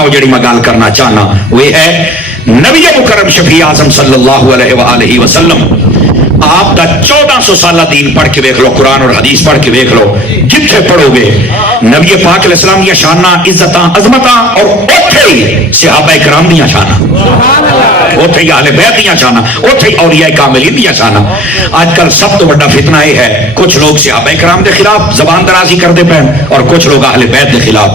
فرماؤ جڑی میں گل کرنا چاہنا وہ ہے نبی مکرم شفیع اعظم صلی اللہ علیہ وآلہ وسلم آپ کا 1400 سالہ دین پڑھ کے دیکھ لو، قرآن اور حدیث پڑھ کے دیکھ لو، جتھے پڑھو گے نبی پاک علیہ السلام دیا شانہ عزتاں عظمتاں اور اوتھے ہی صحابہ کرام دیا شانہ، اوتھے ہی اہل بیت دیا شانہ، اوتھے ہی اولیاء کاملین دیا شانہ۔ آج کل سب تو بڑا فتنہ یہ ہے کچھ لوگ صحابہ کرام دے خلاف زبان درازی کرتے پہ اور کچھ لوگ اہل بیت دے خلاف۔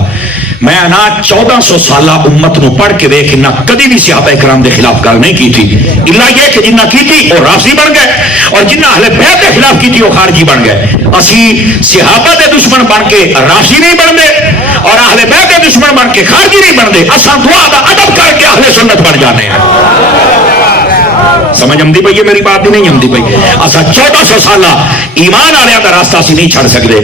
میں نا 1400 سالہ امت نو پڑھ کے دیکھ نہ کدی بھی صحابہ کرام دے خلاف گل نہیں کی تھی، اللہ یہ کہ جنہ کی تھی وہ رافضی بن گئے اور جنہ اہل بیت کے خلاف کی تھی وہ خارجی بن گئے۔ اسی صحابہ دے دشمن بن کے رافضی نہیں بن دے اور اہل بیت کے دشمن بن کے خارجی نہیں بن دے، اساں دعا دا ادب کر کے اہل سنت بن جانے ہیں۔ سمجھ آمدی پئی ہے میری بات بھی نہیں آمدی پئی؟ اساں 1400 سالہ ایمان والے دا راستہ اسی نہیں چھڑ سکتے۔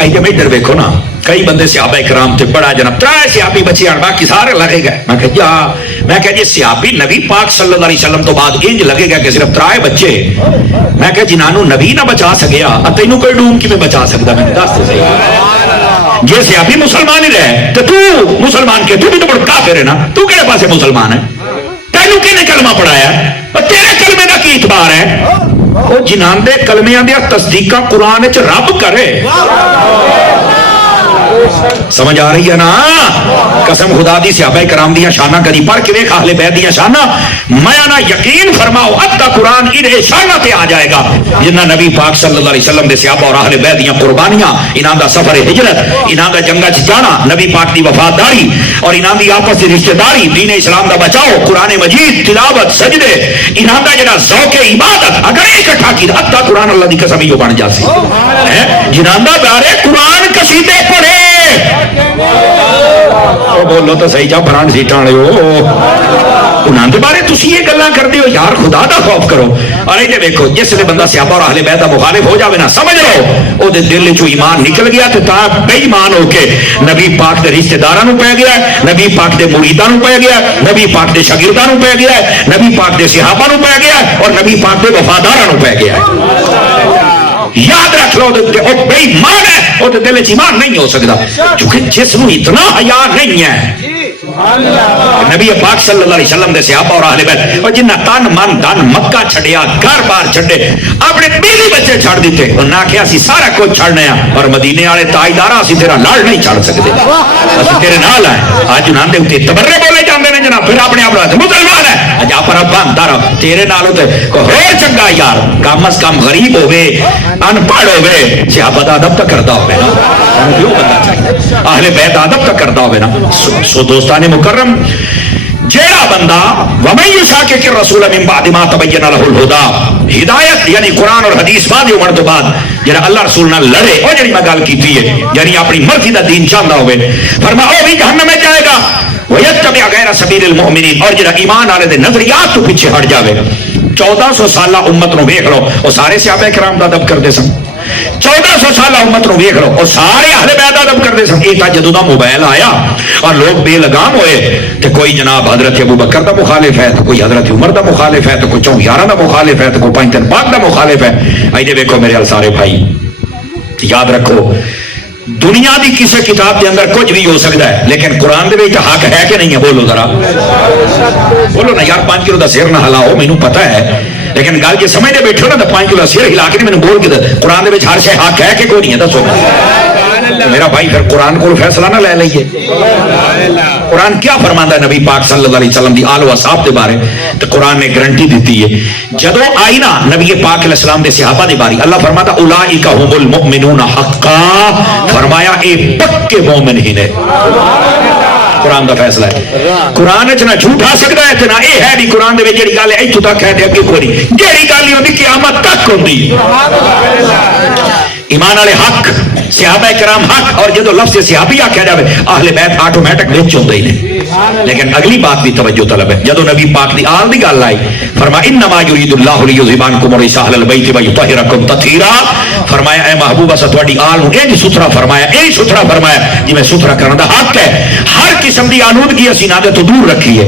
ایدھر ادھر دیکھو نا، کئی بندے صحابہ کرام تے بڑا جناب ترائے صحابی بچے آن باقی سارے لگے گئے۔ میں کہا جی صحابی نبی پاک صلی اللہ علیہ وسلم تو بعد انج لگے گا کہ صرف ترائے بچے۔ میں کہا جنہوں نبی نہ بچا سکیا تینوں کوئی ڈوم کی میں بچا سکتا؟ میں دس تے صحیح یہ صحابی مسلمان ہی رہے تو مسلمان کے تو بھی تو بڑا کافر ہے نا، تو کہڑے پاسے مسلمان ہے؟ تینوں کہنے کلمہ پڑھایا ہے اور تیرے کلمے کا کی اعتبار ہے؟ وہ جنہاں دے کلمیاں دیا تصدیقہ قرآن وچ رب کرے۔ سمجھ آ رہی ہے نا؟ قسم خدا دی صحابہ کرام دیا شانہ کدی پڑھ کے دیکھ اہل بیت دیا شانہ، میں نا یقین فرماؤ ادھا قرآن انہیں شانہ تے آ جائے گا جنہ نبی پاک صلی اللہ علیہ وسلم دے صحابہ اور اہل بیت دیا قربانیاں، انہاں دا سفر ہجرت، انہاں دا جنگا چ جانا، نبی پاک دی وفاداری اور انہاں دی آپس دی رشتہ داری، دین اسلام دا بچاؤ، قرآن مجید، تلاوت، سجدے، انہاں دا جڑا ذوق عبادت اگر اکٹھا کی ادھا قرآن اللہ دی قسم ہی بن جاسی۔ جنہاں دا بارے قرآن قصیدے پڑھے بولو تو صحیح جا برانڈ سیٹاں والے ہو، انہاں دے بارے تسی یہ گلاں کردے ہو؟ یار خدا دا خوف کرو۔ اور یہ دیکھو جس نے بندہ صحابہ اور اہل بیت دا مخالف ہو جاوے نا، سمجھ لو او دے دل وچوں ایمان نکل گیا تے تا بے ایمان ہو کے نبی پاک دے رشتہ داراں نوں پے گیا ہے، نبی پاک دے مریداں نوں پے گیا ہے، نبی پاک دے شاگرداں نوں پے گیا ہے، نبی پاک دے صحابہ نوں پے گیا ہے اور نبی پاک دے وفاداراں نوں پے گیا ہے۔ یاد رکھ لو وہ بے ایمان ہے، وہ دل وچ ایمان نہیں ہو سکتا کیونکہ جس نوں اتنا حیا نہیں ہے۔ نبی پاک صلی اللہ علیہ وسلم دے صحابہ اور اہل بیت اور جنہ تن من دن مکہ چھڈیا، گھر بار چھڈے، اپنے بیوی بچے چھڑ دیتے، انہاں کہیا اسی سارا کچھ چھڑنے ہیں اور مدینے والے تاجدار اسی تیرا لڑ نہیں چھڑ سکتے، اسی تیرے نال ہیں۔ اج انہاں دے اوتے تبرے بولے جاندے نے جناب، پھر اپنے آپ مسلمان ہے اج آپ رب اندر تیرے نال تے کوئی ہور چنگا یار، کم از کم غریب ہوے، ان پڑھ ہوے، صحابہ دا ادب تک کردا ہوے نا، کیوں بندہ چاہیے اہل بیت ادب تک کردا ہوے نا۔ سو دوستان مکرم، جیڑا بندہ وَمَن يُشَاقِقِ الرَّسُولَ مِن بَعْدِ مَا تَبَيَّنَ لَهُ الْهُدَىٰ، ہدایت یعنی قرآن اور حدیث بعد ہونے تو بعد جڑا اللہ رسول نہ لڑے، اور جڑی میں گل کیتی ہے یعنی اپنی مرضی دا دین چاہتا ہوئے، فرمایا او بھی جہنم میں جائے گا، وَيَتَّبِعْ غَيْرَ سَبِيلِ الْمُؤْمِنِينَ، اور جڑا ایمان والے دے نظریات تو پیچھے ہٹ جاوے۔ 1400 سالہ امت نو ویکھ لو، وہ سارے صحابہ کرام دا ادب کرتے سن۔ 1400 سالہ امت نو ویکھ لو اور سارے اہل بیت ادب کرتے سن۔ ایک جدوں دا موبائل آیا اور لوگ بے لگام ہوئے کہ کوئی جناب حضرت ابو بکر دا مخالف ہے، تو کوئی حضرت عمر دا مخالف ہے، تو کوئی 4 دا مخالف ہے، تو کوئی 5 پاک دا مخالف ہے۔ ایدے دیکھو میرے سارے بھائی، یاد رکھو دنیا دی کسی کتاب کے اندر کچھ بھی ہو سکتا ہے لیکن قرآن دے وچ حق ہے کہ نہیں ہے؟ بولو ذرا بولو نا یار۔ 5 کلو دا سر نہ ہلاؤ، مینوں پتہ ہے، لیکن گل جی سمجھتے بیٹھو نا تو 5 کلو سر ہلا کے نہیں، مینوں بول کے قرآن دے وچ ہر شے حق ہے کہ کوئی نہیں ہے؟ دسو میرا بھائی، پھر قرآن کو فیصلہ نہ لے لئیے۔ قرآن کیا فرماندا ہے نبی پاک صلی اللہ علیہ وسلم دی آل و اصحاب دے بارے؟ تو قرآن نے گارنٹی دیتی ہے جدو آئی نا نبی پاک علیہ السلام دے صحابہ دی باری، اللہ فرماتا اولئک هم المؤمنون حقا، فرمایا اے پکے مومن ہی نے۔ قرآن دا فیصلہ ہے، قرآن نہ جھوٹ آ سکتا ہے نہ یہ ہے بھی قرآن دے جڑی گل ہے ایتھوں تک ہے تے اگے کوئی نہیں، جڑی گل نہیں ہوندی قیامت تک ہوندی۔ ایمان والے حق، صحابہ کرام حق، اور جدو لفظ صحابی آکھیا جاوے اہل بیت آٹومیٹک وچ ہوندے ہی نے۔ لیکن اگلی بات بھی توجہ طلب ہے، جدو نبی پاک دی آل دی گل آئی فرمایا انما یرید اللہ لیذھب عنکم الرجس اہل البیت ویطہرکم تطہیرا، فرمایا اے محبوب اسا تہاڈی آل نوں انج ستھرا فرمایا، اے ستھرا فرمایا جویں ستھرا کرن دا حق ہے، ہر قسم دی آلودگی اسی نہ دے تو دور رکھیے۔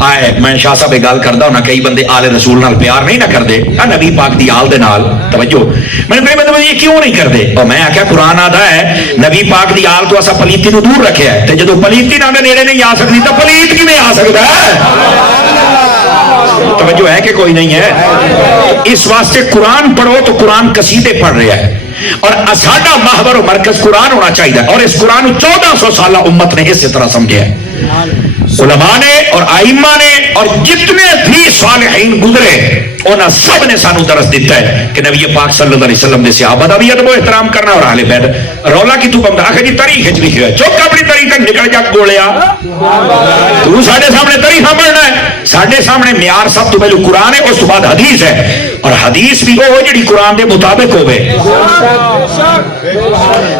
آئے میں شاہ صاحب گل کردا ہوں کئی بندے آل رسول نال پیار نہیں نہ کردے نبی پاک دی آل دے نال توجہ میں کئی بندے یہ کیوں نہیں کردے اور میں آخیا قرآن آتا ہے نبی پاک دی آل تو اسا پلیتی نو دور رکھیا ہے تے جدوں پلیتی نہ دے نیڑے نہیں آ سکتی تو پلیت کیویں آ سکدا ہے توجہ ہے کہ کوئی نہیں ہے اس واسطے قرآن پڑھو تو قرآن قصیدے پڑھ رہا ہے اور ساڈا محور و مرکز قرآن ہونا چاہیے اور اس قرآن 1400 سالہ امت نے اسی طرح سمجھا ہے علماء نے اور ائمہ نے اور جتنے بھی صالحین گزرے انہاں سب نے سانو درس دیتا ہے کہ نبی پاک صلی اللہ علیہ وسلم دے صحابہ دا بھی ادب و احترام کرنا اور اہل بیت رولا کی تو بندہ آخر جی تاریخ کھچ لکھی ہے چوک اپنی تاریخ تک نکل جا گولیا تو ساڈے سامنے تاریخ پڑھنا ہے ساڈے سامنے معیار سب تو پہلو قرآن ہے اس تو بعد حدیث ہے اور حدیث بھی وہ جڑی قرآن دے مطابق ہوے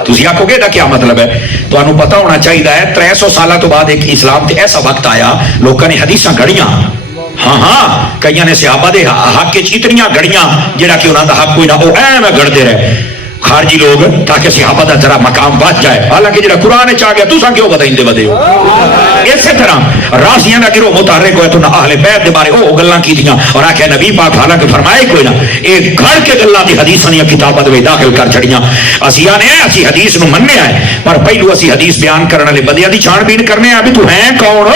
تسی آکھو گے دا کیا مطلب ہے تو انہوں پتہ ہونا چاہیے ہے 300 سالہ تو بعد ایک اسلام تے ایسا وقت آیا لوگوں نے حدیثاں گھڑیاں ہاں کئی نے صحابہ دے حق کے اتنیاں گھڑیاں جڑا کہ انہوں دا حق کوئی نہ وہ ایویں گھڑتے رہے خارجی لوگ تاکہ صحابہ دا ذرا مقام بچ جائے حالانکہ جڑا قرآن چاہ گیا تساں کیوں بدائندے بدے ہو اسی طرح رازیاں دا گروہ متحرک ہوئے تو نہ اہل بیت دے بارے او گلاں کیتیاں اور آکھیا نبی پاک حالانکہ فرمائے کوئی نہ ایک گھڑ کے گلاں دی حدیثاں یا کتاباں دے داخل کر چھڑیاں اسی آنے ہیں اسی حدیث نو مننے آئے پر پہلو اسی حدیث بیان کرنے والے بدیاں دی چھان بین کرنے ابھی تو ہیں کون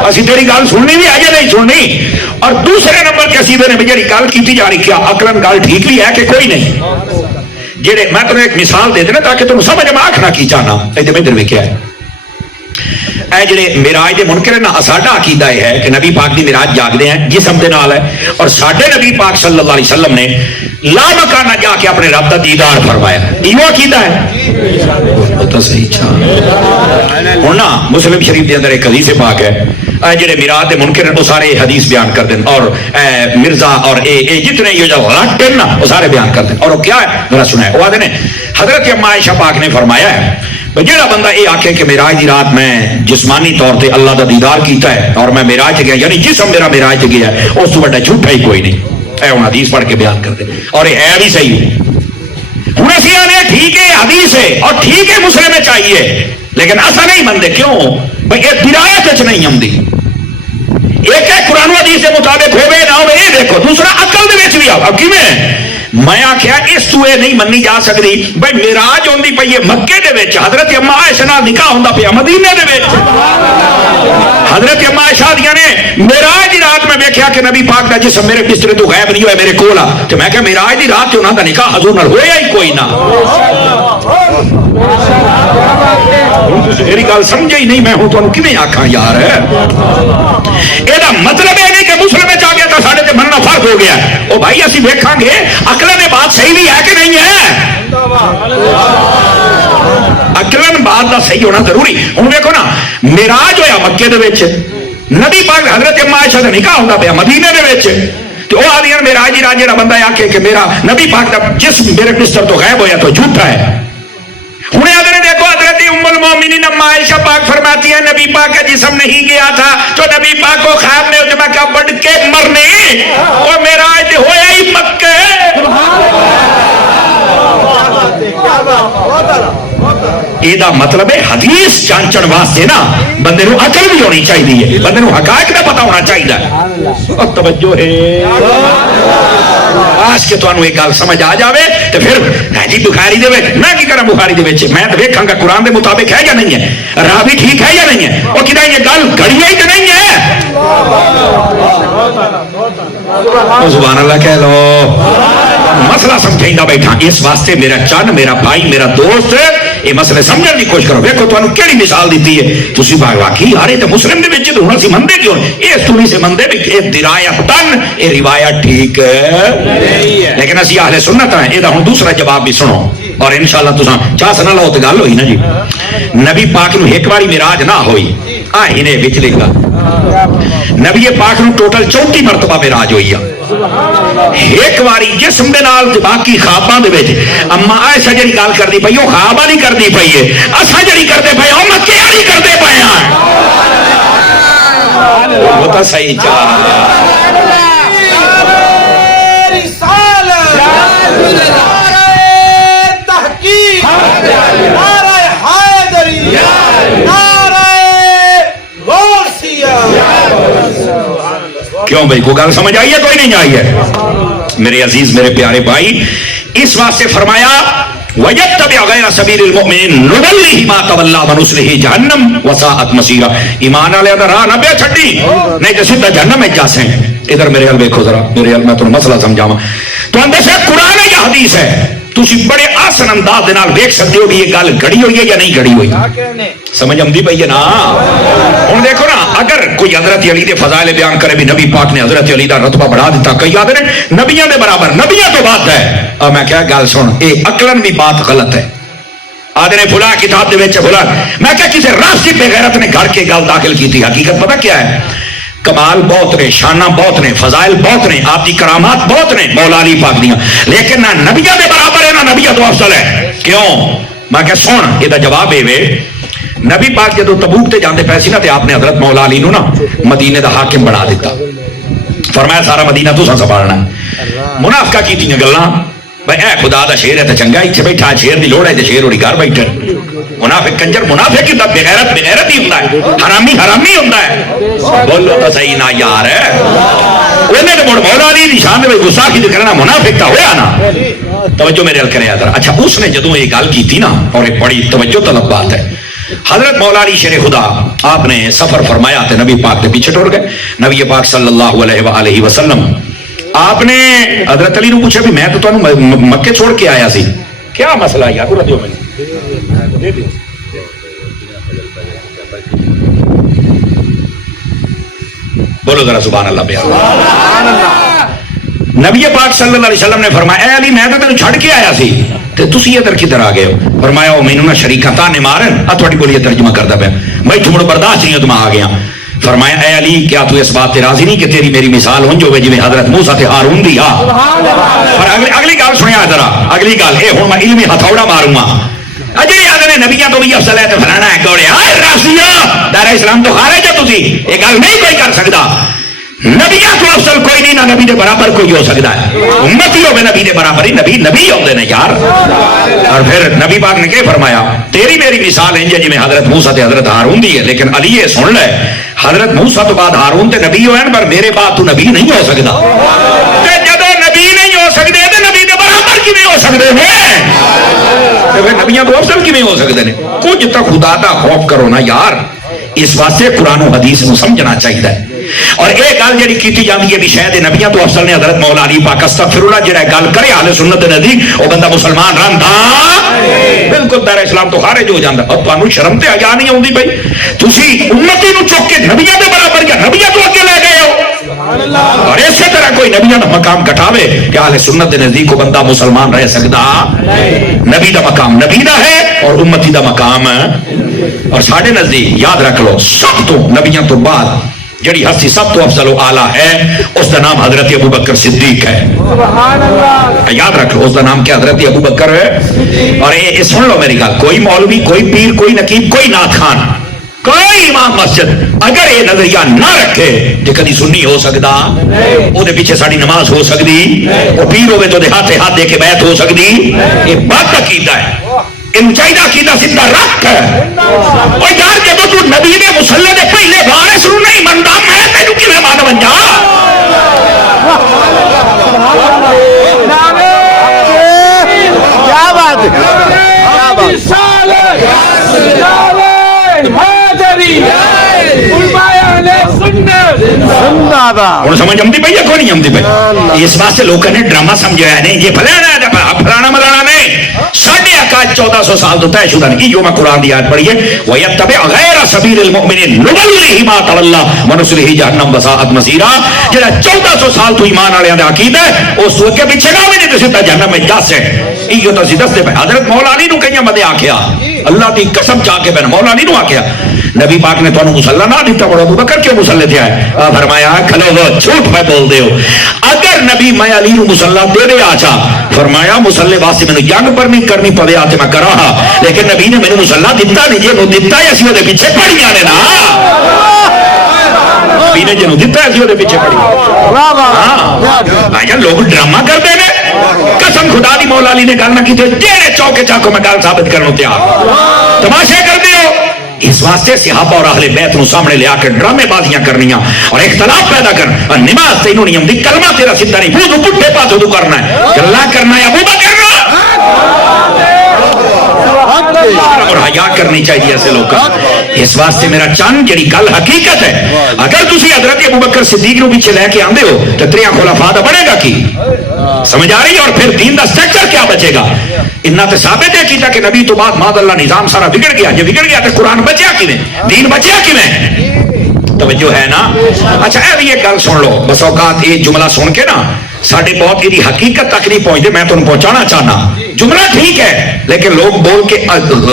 اسی تیری گل سننی بھی ہے یا نہیں سننی اور دوسرے نمبر کے سیدھے نے جڑی گل کیتی جا رہی کیا عقلن گل ٹھیک بھی ہے کہ کوئی نہیں جڑے میں تمہیں ایک مثال دے دینا تاکہ تم سمجھ میں آنکھ نہ کی چاہنا ادھر ویکھیا ہے اے جڑے معراج دے منکر ہیں نا ساڈا عقیدہ یہ ہے کہ نبی پاک دی معراج جاگدے ہیں جسم دے نال ہے اور ساڈے نبی پاک صلی اللہ علیہ وسلم نے لا مکانہ جا کے اپنے رب دا دیدار فرمایا یہ عقیدہ ہے تو صحیح ہن نا مسلم شریف دے اندر ایک حدیث پاک ہے اے جڑے معراج دے منکر ہیں وہ سارے حدیث بیان کر دیں اور مرزا اور اے جتنے یہ جو رٹ ہیں نا وہ سارے بیان کر دیں اور وہ کیا ہے ذرا سنیں وہ آدھے نے حضرت اما عائشہ پاک نے فرمایا ہے جڑا بندہ یہ آکھے کہ معراج دی رات میں جسمانی طور تے اللہ دا دیدار کیتا ہے اور میں معراج گیا یعنی جسم میرا معراج گیا ہے اس تو بڑا جھوٹا ہی کوئی نہیں اے ہن حدیث پڑھ کے بیان کر دے اور یہ ہے بھی صحیح ہن اسی آنے ٹھیک ہے حدیث ہے اور ٹھیک ہے مسلم میں چاہیے لیکن ایسا نہیں مندے کیوں بھئی یہ درایت وچ نہیں آندی ایک ہے قرآن و حدیث کے مطابق ہوئے نہ ہوئے یہ دیکھو دوسرا عقل دے وچ بھی آؤ اب کیویں میں آخیا اس تو یہ نہیں منی جا سکتی بھائی معراج ہوندی پئی ہے مکے دے وچ حضرت اما عائشہ نال نکاح ہوندا پیا مدینے دے وچ حضرت اما عائشہ دیاں نے معراج دی رات میں ویکھیا کہ نبی پاک دا جسم میرے بسترے تو غائب نہیں ہویا میرے کول آ تے میں کہ معراج دی رات تے انہاں دا نکاح حضور نال ہویا ہی کوئی نہ میری گل سمجھے ہی نہیں میں ہوں تانوں کیویں آکھاں یار ایدا مطلب یہ نہیں کہ مسلم وچ آ گیا تو ساڈے تے مننا فرض ہو گیا او بھائی اسی ویکھاں گے عقلن یہ بات صحیح بھی ہے کہ نہیں ہے عقلن بات دا صحیح ہونا ضروری ہن دیکھو نا معراج ہویا مکے دے وچ نبی پاک حضرت اما عائشہ دا نکاح ہوندا پیا مدینے دے وچ تو وہ آدھیاں معراج دی رات جڑا بندہ آکھے کہ میرا نبی پاک دا جسم میرے بستر تو غائب ہویا تو جھوٹا ہے ہن اگر دیکھو حضرت ام المومنین اما عائشہ پاک فرماتی ہے نبی پاک کا جسم نہیں گیا تھا تو نبی پاک کو خواب میں میں کہا بڑھ کے مرنے اور معراج ہویا ہی مکے یہ مطلب ہے حدیث چانچن واسطے نا بندے نو عقل بھی ہونی چاہیے بندے نو حقائق کا پتہ ہونا چاہیے اور توجہ ہے آج کے تو ایک گل سمجھ آ جاوے تو پھر جی بخاری دے میں کی کرا بخاری دے میں تو دیکھاں گا قرآن دے مطابق ہے یا نہیں ہے راوی ٹھیک ہے یا نہیں ہے اور کدھر یہ گل گھڑی ہی تو نہیں ہے سبحان اللہ کہہ لو مسئلہ سمجھیں گا بیٹھا اس واسطے میرا چن میرا بھائی میرا دوست یہ مسئلے سمجھنے کی کوشش کرو دیکھو تمہیں کیڑی مثال دیتی ہے تسی واقعی یار تو مسلم دے وچ تو ہن اسی مندے کیوں اس تو نہیں سے مندے بھی کہ درایتن یہ روایت ٹھیک ہے لیکن اسی اہل سنت ہیں یہ ہن دوسرا جواب بھی سنو اور انشاءاللہ تساں چاہ سنا لو تے گل ہوئی نا جی نبی پاک نو ایک باری معراج نہ ہوئی آ ہنے وچ لکھا نبی پاک نو ٹوٹل 34 مرتبہ معراج ہوئی ایک باری جسم دے نال باقی خواباں دے وچ اما عائشہ جڑی گل کردی پئی او خواب والی کردی پئی ہے اساں جڑی کردے پئے او مکے والی کردے پئے ہاں وہ تا صحیح چاہ کیوں بھائی کو گل سمجھ آئی ہے کوئی نہیں آئی ہے میرے عزیز میرے پیارے بھائی اس واسطے فرمایا وَيَتَّبِعْ غَيْرَ سَبِيلِ الْمُؤْمِنِينَ نُضِلِّهِ مَا تَوَلَّى وَنُصْلِهِ جَهَنَّمَ وَسَاءَتْ مَصِيرًا ایمان والے دا راہ نہ پہ چھڈی نہیں تو سیدھا جہنم میں جا سیں ادھر میرے حال دیکھو ذرا میرے حال میں تمہیں مسئلہ سمجھاواں تو اندر سے قرآن یا حدیث ہے تسی بڑے آسن انداز دے نال دیکھ سکتے ہو کہ یہ گل گھڑی ہوئی ہے یا نہیں گھڑی ہوئی سمجھ آمدی پئی ہے نا ہن دیکھو نا اگر کوئی حضرت علی دے فضائل بیان کرے بھی نبی پاک نے حضرت علی دا رتبہ بڑھا دیتا کئی آدھے نے نبیوں دے برابر نبیوں تو بات ہے اور میں کیا گل سن اے عقلاً بھی بات غلط ہے آدھے نے فلاں کتاب دے وچ فلاں میں کیا کسی راستی بے غیرت نے گھڑ کے گل داخل کی تھی حقیقت پتہ کیا ہے کمال بہت نے شانہ بہت نے فضائل بہت نے آپ کی کرامات بہت نے مولا علی پاک دیاں لیکن نہ نبیوں دے برابر ہے نہ نبیوں تو افضل ہے کیوں میں کہ سن یہ جواب ہے نبی پاک جدو تبوک تے جاندے پیسی نا تے آپ نے حضرت مولا علی نو نا مدینے دا حاکم بنا دیتا فرمایا سارا مدینہ تو سنبھالنا منافقہ کی تھی گلاں بھائی اے خدا دا شیر ہے تے چنگا اتنے بیٹھا شیر دی لوڑ ہے تے شیر ہوڑی گھر بیٹھے منافق کنجر منافق کی بغیرت بغیرت ہی ہوتا ہے حرامی حرامی ہوتا ہے بولو تو صحیح نہ یار ہے انہیں تو مڑ مولا علی نشان دے غصہ کی کرنا منافق تا ہویا نا توجہ میرے حل کرے ادھر اچھا اس نے جدوں یہ گل کی تھی نا اور ایک بڑی توجہ طلب بات ہے حضرت مولا علی شیر خدا آپ نے سفر فرمایا تے نبی پاک کے پیچھے ٹوڑ گئے نبی پاک صلی اللہ علیہ وآلہ وسلم آپ نے حضرت علی نو پوچھا بھی میں تو تانوں مکے چھوڑ کے آیا سی کیا مسئلہ ہے یار دیو میں بولو ذرا سبحان اللہ پہ نبی پاک صلی اللہ علیہ وسلم نے فرمایا اے علی میں تو تینوں چھڑ کے آیا سی تے تسی ادھر کدھر آ گئے ہو فرمایا او مینوں نہ شریکاں تانے مارن آ تہاڈی بولی ترجمہ کردا پیا میں تھوڑا برداشت نہیں تو میں آ گیا فرمایا اے علی کیا تو اس بات تے راضی نہیں کہ تیری میری مثال ہون جو جویں حضرت موسیٰ تے ہارون دی اور اگلی گل سنیا ذرا اگلی گل اے ہن میں علمی ہتھوڑا ماروں گا اجے آدھے نبیاں تو بھی افضل ہے تے فلانا ہے کوڑے ہائے راسیہ دار اسلام تو خارج ہے تسی یہ گل نہیں کوئی کر سکدا نبیاں تو افضل کوئی نہیں نہ نبی دے برابر کوئی ہو سکتا ہے امتی ہوگے نبی دے برابر ہی نبی نبی ہوتے ہیں یار اور پھر نبی پاک نے کیا فرمایا تیری میری مثال ہے جی میں حضرت موسیٰ تے حضرت ہارون دی ہے لیکن علی یہ سن لے حضرت موسیٰ تو بعد ہارون تے نبی ہوئے پر میرے بعد تو نبی نہیں ہو سکتا تے جدو نبی نہیں ہو سکتے تے نبی دے برابر کی ہو سکتے ہیں تے پھر نبیاں تو افضل کی ہو سکتے ہیں کچھ تو خدا دا خوف کرو نا یار اس واسطے قرآن و حدیث کو سمجھنا چاہیے اور ایک گل جڑی کیتی جاندی ہے بھی شاید نبیاں تو افضل نے حضرت مولا علی پاک استغفراللہ جڑا گل کرے اہل سنت دے نزدیک او بندہ مسلمان رہندا بالکل دار اسلام تو خارج ہو جاندا اور تانوں شرم تے حیا نہیں اوندی بھائی تسی امتی نو چوک کے نبیاں دے برابر یا نبیاں تو اگے لے گئے ہو اور اسی طرح کوئی نبیاں دا مقام گھٹاوے کہ اہل سنت دے نزدیک کو بندہ مسلمان رہ سکدا نبی دا مقام نبی دا ہے اور امتی دا مقام اور ساڈے نزدیک یاد رکھ لو سب تو نبیاں تو بعد جڑی ہستی سب تو افضل و اعلیٰ ہے اس کا نام حضرت ابو بکر صدیق ہے یاد رکھ لو اس کا نام کیا حضرت ابو بکر ہے اور یہ سن لو میری گل کوئی مولوی کوئی پیر کوئی نقیب کوئی نعت خان کوئی امام مسجد اگر یہ نظریہ نہ رکھے کہ کدی سنی ہو سکتا وہ پیچھے ساری نماز ہو سکتی وہ پیر ہوئے تو ہاتھ دے کے بیعت ہو سکتی یہ بات عقیدہ ہے ان چاہیے عقیدہ سیدھا رکھ اور یار جب تو نبی نے مسلح دے پہلے بارے سنو نہیں منتا میں تینوں کیویں مان بن جا کیا بات ہے کیا بات ہوں سمجھ آمدی پئی یا کوئی نہیں آمدی پئی اس واسطے لوگوں نے ڈرامہ سمجھایا نہیں یہ فلانا ملانا نہیں 1400 سال تو طے شدہ نہیں جو میں قرآن دی آیت پڑھی ہے وَيَتَّبِعْ غَيْرَ سَبِيلِ الْمُؤْمِنِينَ نُضِلِّهِ مَا تَوَلَّى وَنُصْلِهِ جَهَنَّمَ وَسَاءَتْ مَصِيرًا جڑا 1400 سال تو ایمان والےاں دا عقیدہ ہے اس تو اگے پیچھے نہ بھی نہیں تے سیدھا جہنم میں جا سے ایو تو سی دستے پے حضرت مولا علی نو کہیں مدے آکھیا اللہ دی قسم چا کے بن مولا علی نو آکھیا نبی پاک نے تانوں مصلی نہ دیتا بڑا ابو بکر کیوں مصلی دیا ہے فرمایا کھلو وہ جھوٹ میں بول دے ہو اگر نبی میں علی نو مصلی دے دے آچا فرمایا مصلی واسطے میں جنگ پر نہیں کرنی پڑے آتے میں کرا لیکن نبی نے میں نے مصلی دیتا نہیں جے نو دیتا ہے اسی وہ دے پیچھے پڑی آنے نا نبی نے جنو دیتا ہے اسی وہ دے پیچھے پڑی آیا لوگ ڈرامہ کر دے نے قسم خدا دی مولا علی نے گل نہ کی تھے جیرے چوکے چاکو میں گل ثابت کرنو تیار تماشے کر دے ہو اس واسطے صحابہ اور اہل بیت نو سامنے لے آ کے ڈرامے بازیاں کرنیاں اور اختلاف پیدا کر نماز تینوں نہیں آمدی کلمہ تیرا سیدھا نہیں بوجھ پٹھے پاسے تو کرنا ہے گلا کرنا ہے ابو بکر اور حیا کرنی چاہیے ایسے لوگ کا اس واسطے میرا چند جڑی گل حقیقت ہے اگر تسی حضرت ابو بکر صدیق نو پیچھے لے کے آندے ہو تو تریاں خلفاء دا بنے گا کی سمجھ آ رہی ہے اور پھر دین دا سٹرکچر کیا بچے گا انہاں تے ثابت ہے کیتا کہ نبی تو بعد ماذ اللہ نظام سارا بگڑ گیا جو بگڑ گیا تو قرآن بچیا کیویں دین بچیا کیویں توجہ ہے نا اچھا اے بھی ایک گل سن لو بس اوقات یہ جملہ سن کے نا ساڈے بہت یہ حقیقت تک نہیں پہنچتے میں تمہیں پہنچانا چاہنا جملہ ٹھیک ہے لیکن لوگ بول کے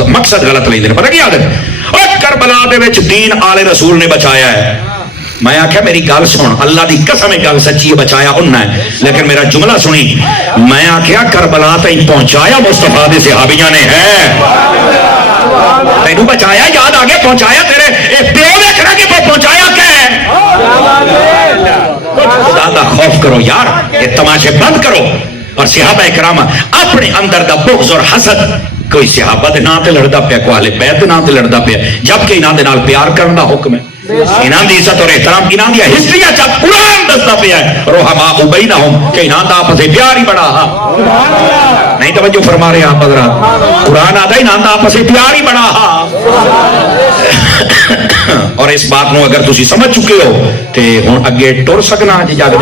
مقصد غلط لیندے پتہ کی عادت اور کربلا دے وچ دین آل رسول نے بچایا ہے میں آخیا میری گل سن اللہ دی قسم گل سچی ہے بچایا انہاں ہے لیکن میرا جملہ سنی میں آخیا کربلا تائیں پہنچایا مصطفیٰ دے صحابیاں نے ہے تینوں بچایا یاد آگے پہنچایا تیرے اے پیو دیکھنا کہ پہنچایا کیا ہے خدا دا خوف کرو یار یہ تماشے بند کرو اور صحابہ کرام اپنے اندر دا بغض اور حسد کوئی صحابہ دے نام تے لڑدا پیا کوئی اہل بیت دے نام تے لڑدا پیا جبکہ انہاں دے نال پیار کرن دا حکم ہے انہاں دی عزت اور احترام انہاں دی ہسٹریاں چا قرآن دستا پیا ہے رحماء بینہم کہ انہاں دا آپس پیار ہی بڑا نہیں توجہ فرما رہے آپ حضرات قرآن آتا انہاں دا آپس پیار ہی بڑا اور اس بات نو اگر تسی سمجھ چکے ہو تے ہن اگے ٹر سکنا جی جا کے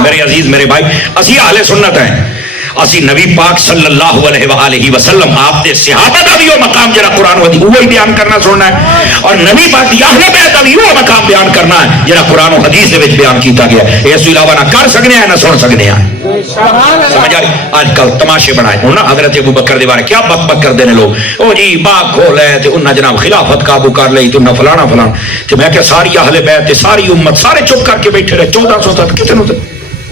میرے عزیز میرے بھائی اسی اہل سنت ہیں اسی نبی پاک صلی اللہ علیہ وآلہ وسلم آپ دے صحابہ دا بھی وہ مقام جڑا قرآن وہی بیان کرنا سننا ہے اور نبی پاک دی اہل بیت دا بھی وہ مقام بیان کرنا ہے جڑا قرآن و حدیث دے وچ بیان کیتا گیا ہے اس علاوہ نہ کر سکنے ہیں نہ سن سکنے ہیں سمجھ آ رہی آج کل تماشے بنائے ہوں نا حضرت ابو بکر دے بارے کیا بک بک کر دینے لوگ او جی باغ کھول ہے تے انہاں جناب خلافت قابو کر لئی تو نہ فلانا فلانا تے میں کہ ساری اہل بیت تے ساری امت سارے چپ کر کے بیٹھے رہے 1400 تک کتنے ہوتے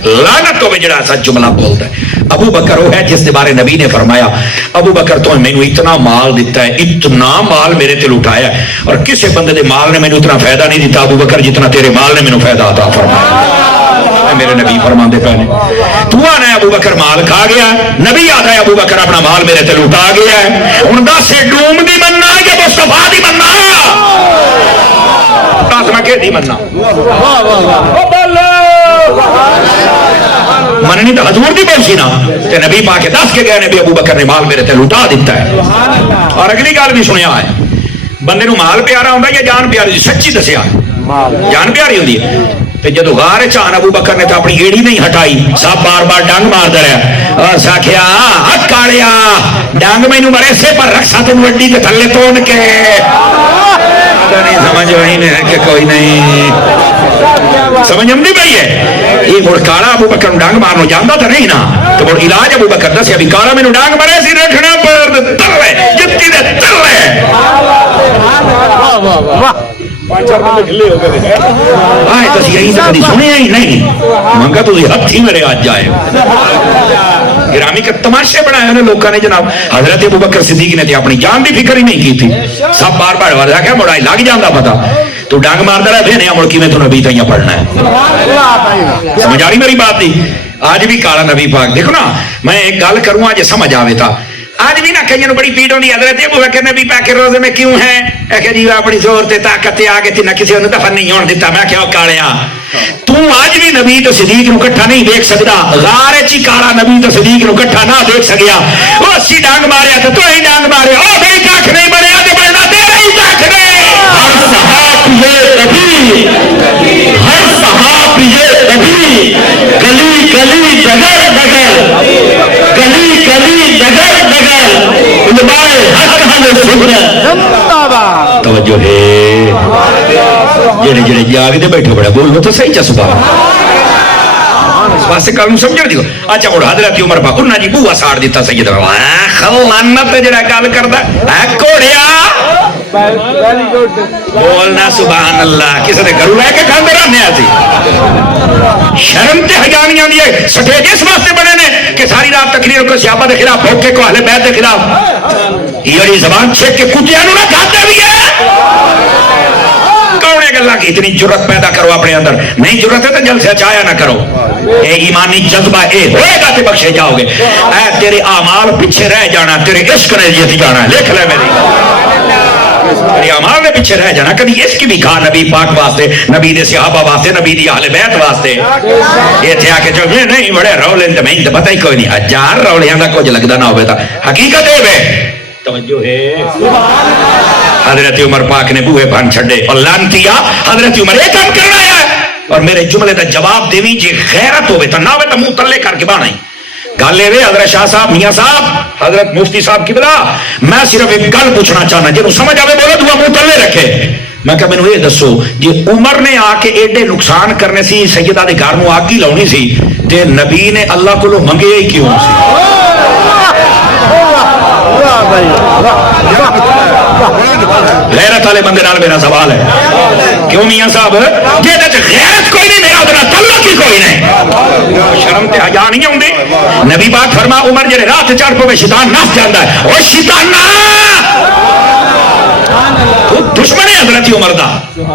لعنت ہوے جڑا ایسا جملہ بولتا ہے ابو بکر وہ ہے جس کے بارے نبی نے فرمایا ابو بکر تو مینوں اتنا مال دیتا ہے اتنا مال میرے تے لٹایا ہے اور کسے بندے دے مال نے مینوں اتنا فائدہ نہیں دیتا ابو بکر جتنا تیرے مال نے مینوں فائدہ عطا فرمایا میرے نبی فرماندے پے نے تو آنا ابو بکر مال کھا گیا نبی آتا ہے ابو بکر اپنا مال میرے تے لٹا گیا ہے ہن دس ڈوم دی مننا کہ مصطفیٰ دی مننا میں کہ دی مننا مننی تو حضور دی بول سی نا تے نبی پاک دس کے گئے نبی ابو بکر نے مال میرے تے لٹا دیتا ہے اور اگلی گل بھی سنیا ہے بندے نو مال پیارا ہوندا یا جان پیاری سچی دسیا جان پیاری ہوندی ہے تے جدو غار چان ابو بکر نے تو اپنی ایڑی نہیں ہٹائی سب بار بار ڈنگ ماردا رہیا اور ساکھیا ہٹ کالیا ڈنگ مینوں مرے سے پر رکھا تینوں اڈی تے تھلے تون کے نہیں سمجھ وہی نہیں کہ کوئی نہیں سمجھ ہم نہیں پئی ہے یہ مڑ کالا ابو بکر ڈانگ مارنو جانتا تھا نہیں نا تو مڑ علاج ابو بکر دس ابھی کالا میں ڈانگ مارے سی رکھنا پر تر رہے جتی دے تر رہے آئے تو یہی تو کدی سنے ہی نہیں منگا تو ہاتھ ہی میرے آج جائے گرامی کا تماشے بنایا انہیں لوگوں نے جناب حضرت ابو بکر صدیق نے اپنی جان بھی فکر ہی نہیں کی تھی سب بار بار وجہ کیا مڑائی لگ جاندہ پتا تو ڈانگ مارتا رہا پھر مڑکی میں تو نبی تیاں پڑھنا ہے سمجھ آ رہی میری بات نہیں آج بھی کالا نبی پاک دیکھو نا میں ایک گل کروں آج سمجھ آوے تھا آج بھی نہ کہیں بڑی پیڑ ہوندی حضرت ابو بکر نبی پاک کے روزے میں کیوں ہے کہ جی اپنی زور تے طاقت تے آگے تھی نہ کسی نے دفن نہیں ہون دیتا میں کہو کالیا تو آج بھی نبی تو صدیق نو کٹھا نہیں دیکھ سکتا غار چی کالا نبی تو صدیق نو کٹھا نہ دیکھ سکیا وہ اسی ڈانگ ماریا تو ہی ڈانگ مارے او بھائی کاکھ نہیں بنیا تو بننا تیرا ہی کاکھ نہیں ہر صحاب یہ نبی ہر صحاب یہ نبی گلی گلی ڈگر ڈگر گلی گلی ڈگر ڈگر علماء حق حل سنت توجہ ہے جڑے جڑے جاگ دے بیٹھے بڑے بولو تو صحیح چسبا اس واسطے کل سمجھ دیو اچھا اور حضرت عمر پاک انہاں جی بوہا ساڑ دیتا سیدنا خلانت جڑا گل کردا اے کوڑیا بولنا سبحان اللہ کسی نے گھروں لے کے کھاندے رہنے آتی شرم تے حیا نہیں آندی ہے سٹیج اس واسطے بنے نے کہ ساری رات تقریر کو صحابہ دے خلاف بھوکے کو اہل بیت دے خلاف یہ زبان چھیک کے کتیاں نو نہ کھاتے بھی ہے کونے گلا کی اتنی جرت پیدا کرو اپنے اندر نہیں جرت ہے تو جل سے چایا نہ کرو اے ایمانی جذبہ اے ہوئے گا تے بخشے جاؤ گے اے تیرے اعمال پیچھے رہ جانا تیرے عشق نے جیت جانا لکھ لے میری تیرے اعمال دے پیچھے رہ جانا کبھی اس کی بھی کھا نبی پاک واسطے نبی دے صحابہ واسطے نبی دی اہل بیت واسطے یہ تھے آ کے جو نہیں بڑے رولے تے میں تے پتہ ہی کوئی نہیں ہزار رولیاں دا کچھ لگدا نہ ہوے تا حقیقت ہے توجہ ہے حضرت عمر پاک نے بوئے بھن چھڑے اور لانتیا حضرت عمر یہ کام کر رہا ہے اور میرے جملے دا جواب دیویں جے غیرت ہوے تا نہ ہوے تا منہ تلے کر کے بانا ہی گل اے حضرت شاہ صاحب میاں صاحب حضرت مفتی صاحب کی بلا میں صرف ایک گل پوچھنا چاہنا جنوں سمجھ آوے بولو دعا منہ تلے رکھے میں کہ مینوں یہ دسو جی عمر نے آ کے ایڈے نقصان کرنے سی سیدہ دے گھر نوں آگ ہی لاونی سی تے نبی نے اللہ کولوں منگے ہی کیوں سی غیرت والے بندے نال میرا سوال ہے کیوں میاں صاحب جے تے غیرت کوئی نہیں میرا ادنا تعلق ہی کوئی نہیں شرم تے حیا نہیں ہوندی نبی پاک فرما عمر جڑے راہ تے چڑھ پوے شیطان نس جاندا ہے او شیطان تو دشمن ہے حضرت عمر دا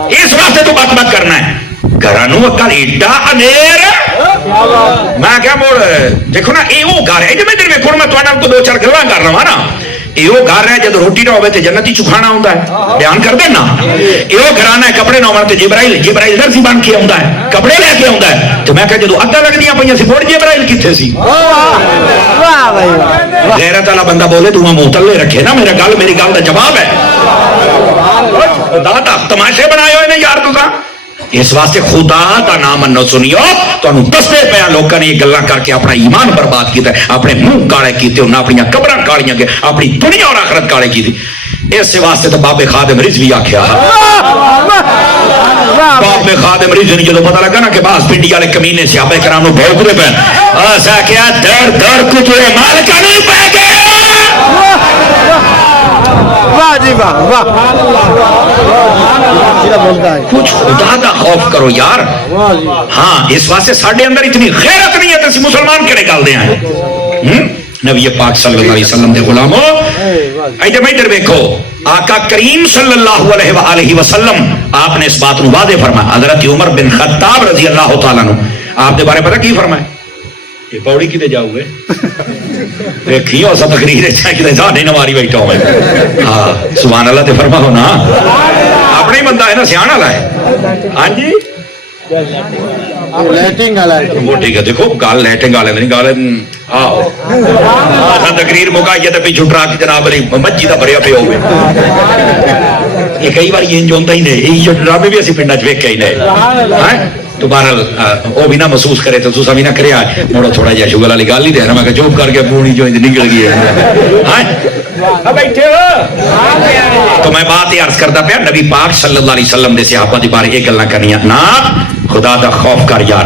اس واسطے تو بات کرنا ہے گھرانوں اکل ایڈا انیر میں کیا موڑ دیکھو نا اے وہ گھر ہے میں دیر میں تواڈے کو دو چار گلاں کر رہا نا یہ گھر ہے جب روٹی نہ ہوئے تو جنتی چکھانا ہوتا ہے بیان کر دینا یہ گھرانا ہے کپڑے نہ ہوتے جبرائیل درسی بن کے آتا ہے کپڑے لے کے آتا ہے تو میں کہ جدو ادا لگدیاں پہ سی مڑ جبرائیل کتنے سی غیرت والا بندہ بولے تو منہ تلے رکھے نا میری گل کا جواب ہے خدا تماشے بنائے ہوئے نے یار تساں اس واسطے خدا دا نام منو سنیو تانوں دستے پیا لوکاں نے یہ گلاں کر کے اپنا ایمان برباد کیتا ہے اپنے منہ کالے کیتے انہاں اپنی قبراں کالیاں کے اپنی دنیا اور آخرت کالے کیتی اس واسطے تو بابے خادم رضوی آکھیا بابے خادم رضوی نے جدوں پتہ لگا نا کہ بعض پنڈی والے کمینے صحابہ کرام نوں بھوکدے پے اسا کیا در در کترے مالکاں نہیں پے گئے واہ جی واہ واہ کچھ خدا دا خوف کرو یار ہاں اس واسطے ساڈے اندر اتنی غیرت نہیں ہے تے مسلمان کہڑے گل دے ہیں نبی پاک صلی اللہ علیہ وسلم دے غلامو ادھر دیکھو آقا کریم صلی اللہ علیہ وآلہ وسلم آپ نے اس بات نو واضح فرمایا حضرت عمر بن خطاب رضی اللہ تعالیٰ عنہ آپ دے بارے پتہ کی فرمایا یہ پوڑی کتے جاؤ گے دیکھیو سا تقریر اچھا کتے زادے نواری بیٹھا ہوئے ہاں سبحان اللہ تے فرما ہو نا اپنے ہی بندہ ہے نا سیاح والا ہے ہاں جی لیٹنگ والا ہے وہ ٹھیک ہے دیکھو گال لیٹنگ والے نہیں گال آہو آسان تقریر مکائیے تے پیچھو ٹراک جناب علی مجھی دا بھریا پہ ہوئے یہ کئی بار یہ انجونتا ہی نہیں یہ ڈرامے بھی اسی پنڈا چویک کہیں نہیں تو بہرحال وہ بھی نہ محسوس کرے تو بھی نہ کرے موڑو تھوڑا جہا شوگر والی گل ہی دے میں کہ چوپ کر کے پونی جو نکل گئی ہے تو میں بات یہ عرض کرتا پیا نبی پاک صلی اللہ علیہ وسلم دے صحابہ دی بارے یہ گلاں کرنیاں نا خدا دا خوف کر یار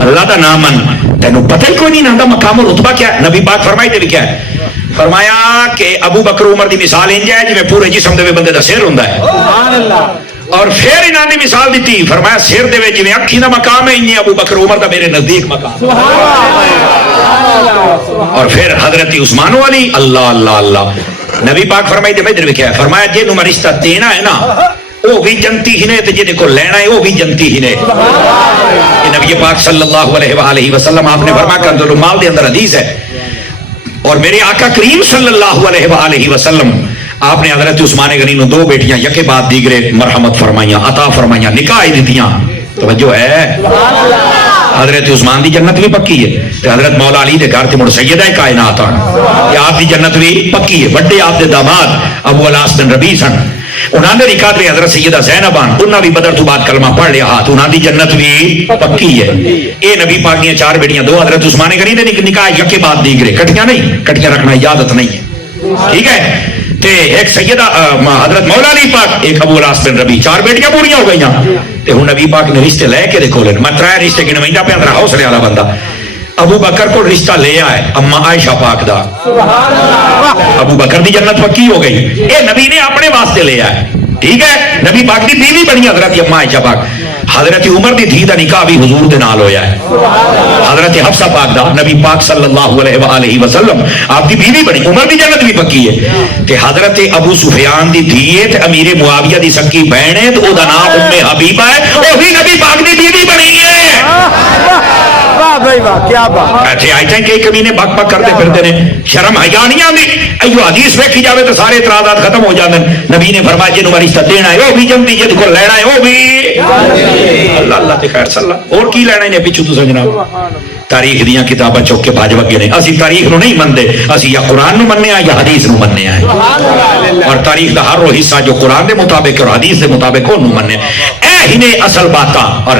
اللہ دا نام من تینوں پتہ ہی کوئی نہیں نہ دا مقام و رتبہ کیا ہے نبی پاک فرمائی دے بھی کیا ہے فرمایا کہ ابو بکر عمر دی مثال انج ہے جویں پورے جسم دے بندے دا سر ہوندا ہے سبحان اللہ اور پھر انہوں نے مثال دیتی فرمایا سر دے جی اکھی دا مقام ہے انہیں ابو بکر عمر دا میرے نزدیک مقام اور پھر حضرت عثمان علی اللہ اللہ اللہ نبی پاک فرمائی دے میں ادھر کیا ہے فرمایا جے نو رشتہ دینا ہے نا وہ بھی جنتی ہی نے تے جے کو لینا ہے وہ بھی جنتی ہی نے یہ نبی پاک صلی اللہ علیہ وآلہ وسلم آپ نے فرمایا کنز المال دے اندر حدیث ہے اور میرے آقا کریم صلی اللہ علیہ وآلہ وسلم آپ نے حضرت عثمان غنی نو دو بیٹیاں یکے بعد دیگرے مرحمت فرمائیاں عطا فرمائیاں نکاح دیتیاں توجہ ہے حضرت عثمان دی جنت بھی پکی ہے تے حضرت مولا علی دے گھر تے مڑ سیدہ کائنات یہ آپ دی جنت بھی پکی ہے بڑے آپ دے داماد ابو العاص بن ربیع سن انہاں دے نکاح تے حضرت سیدہ زینب ان انہاں بھی بدر تو بعد کلمہ پڑھ لیا ہاتھ انہاں دی جنت بھی پکی ہے اے نبی پاک دی چار بیٹیاں دو حضرت عثمان غنی دے نکاح یکے بعد دیگرے کٹیاں نہیں کٹیاں رکھنا اجازت نہیں ہے ٹھیک ہے تے ایک سیدہ حضرت مولا علی پاک ایک ابو العاص بن ربیع چار بیٹیاں پوریاں ہو گئیاں تے ہن نبی پاک نے رشتے لے کے دیکھو لین میں ترے رشتے گن ویندا پیا اندر حوصلے والا بندہ ابو بکر کو رشتہ لے آئے اما عائشہ پاک دا سبحان اللہ ابو بکر دی جنت پکی ہو گئی اے نبی نے اپنے واسطے لے آئے ٹھیک ہے نبی پاک دی بیوی بنی حضرت اما عائشہ پاک حضرت عمر دی دھی دا نکاح بھی حضور دے نال ہویا ہے حضرت حفصہ پاک دا نبی پاک صلی اللہ علیہ وآلہ وسلم آپ دی بیوی بنی عمر دی جنت بھی پکی ہے تے حضرت ابو سفیان دی دھی ہے تے امیر معاویہ دی سکی بہن ہے تے او دا نام ام حبیبہ ہے او بھی نبی پاک دی بیوی بنی ہے واہ بھائی واہ کیا بات ایسے آئی تھے کہ کمی نے بک بک کرتے پھرتے ہیں شرم حیا نہیں آتی ایو حدیث ویکھی جاوے تو سارے اعتراضات ختم ہو جاتے ہیں نبی نے فرمایا جنوں رشتہ دینا ہے وہ بھی جنتی جد کو لینا ہے وہ بھی اللہ اللہ تے خیر صلی اللہ اور کی لینا ہے پیچھو تو سجنا تاریخ دیاں کتاباں چوک کے بھاج وگے نے اسی تاریخ نو نہیں مندے اسی یا قرآن نو مننے یا حدیث نو مننے ہیں اور تاریخ دا ہر وہ حصہ جو قرآن دے مطابق اور حدیث دے مطابق وہ نو مننے اے ہی نے اصل باتاں اور